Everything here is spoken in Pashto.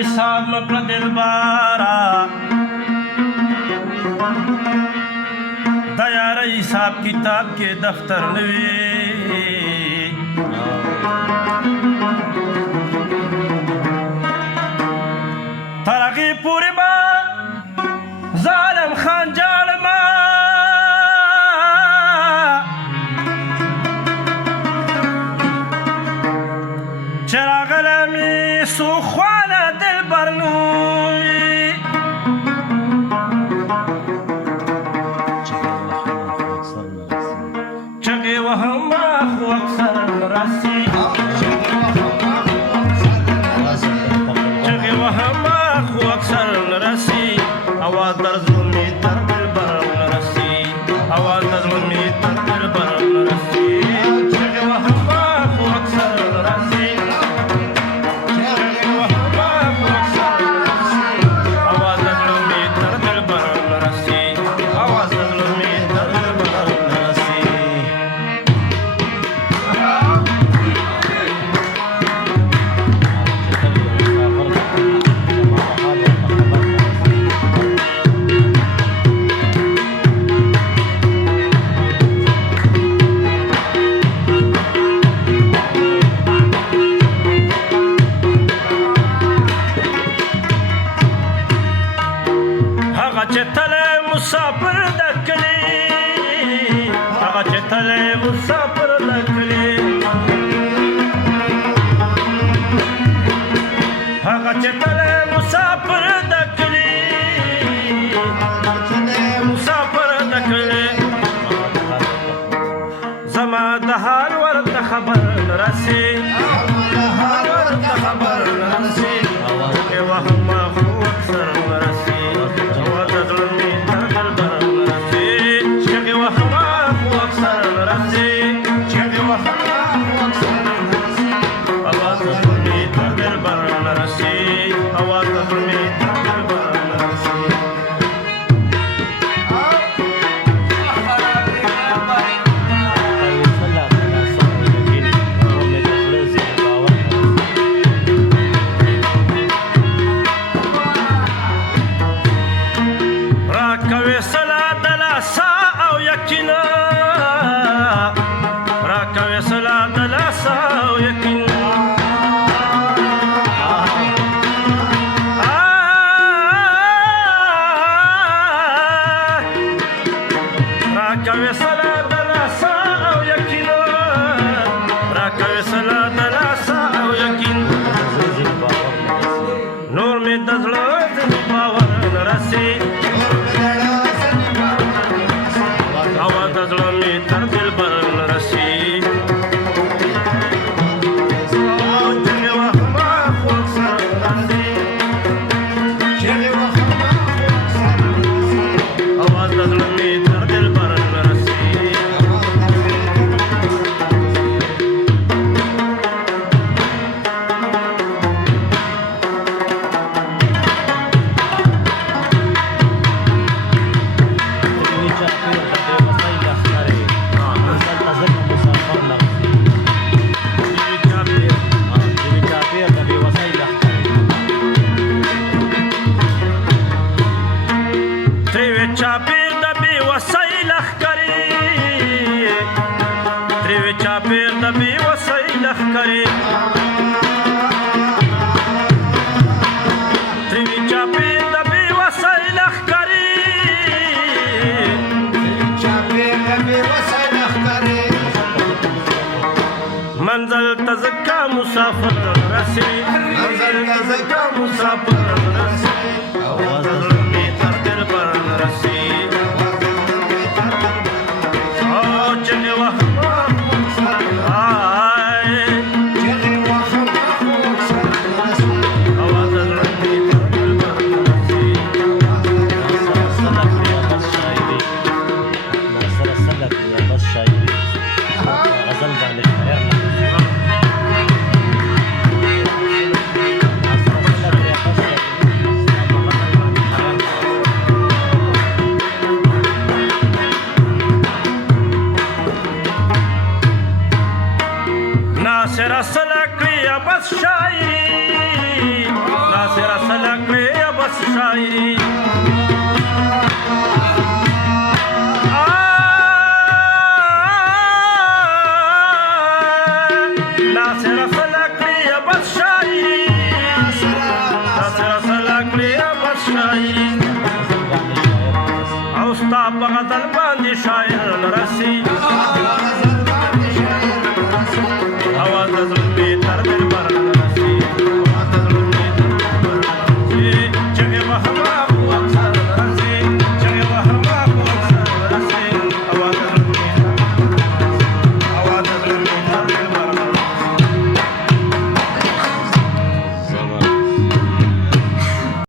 حساب مکړه دلبارا د یارۍ حساب کتاب کې دفتر نوي تر هغې پورې به ظالم خان جاړمه چې راغلی مې څو خوانه دلبر نوي چغې وهمه خو اکثر نه راسي چغې وهمه خو اکثر نه راسي اواز در زړه مې تر دلبر نه راسي اواز در زړه مې تر دلبر نه راسي چغې وهمه خو اکثر نه راسي چغې وهمه خو اکثر نه راسي اواز در زړه مې تر دلبر نه راسي اواز در زړه مې تر دلبر نه راسي چې تله مسافر د کلي هغه چې تله مسافر د کلي هغه چې تله مسافر د کلي مسافر د کلي زما د حال ورته خبر نه رسي حال ورته خبر نه رسي کې وهمه خو اکثر نه رسي نور می د زړه باور نه رسي اواز د زړه مې تر دلبر نه رسي چغې وهمه خو اکثر نه رسي چغې وهمه خو اکثر نه رسي اواز د زړه مې تر دلبر نه رسي چاپیر د بې وسۍ لښکرې ترې چاپیر د بې وسۍ لښکرې ترې چاپیر د بې وسۍ لښکرې چاپیر د بې وسۍ لښکرې منزل ته ځکه مسافر رسي منزل ته ځکه مسافر رسي اواز د زړه مې تر دلبر نه رسي ناصر سلک یا بس شاعری ناصر په غزل باندې شاعر نه رسي